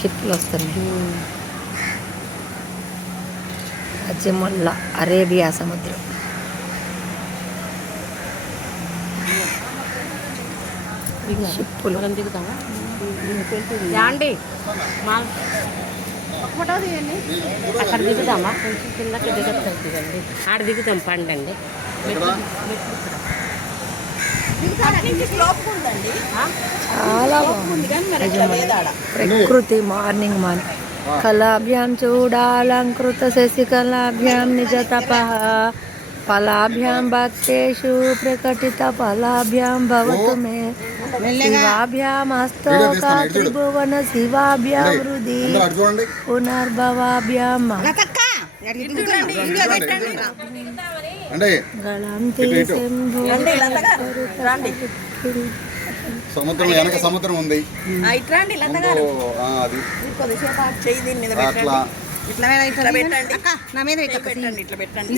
షిప్పులు వస్తున్నాయి. అజముల్లా అరేబియా సముద్రం. షిప్పులు అక్కడ దిగుదామా? కొంచెం కిందకి దిగండి. ఆడ దిగుతాం పండండి. చాలా ప్రకృతి మార్నింగ్ కళాభ్యాం చూడాలంకృత శశికళాభ్యాం నిజ తపః ఫలాభ్యాం భక్తేషు ప్రకటిత ఫలాభ్యాం భవతు మే శివాభ్యాం హస్తోక త్రిభువన శివాభ్యాం హృది పునర్భవాభ్యాం సముద్రం వెనక సముద్రం ఉంది. ఇట్లా పెట్టండి.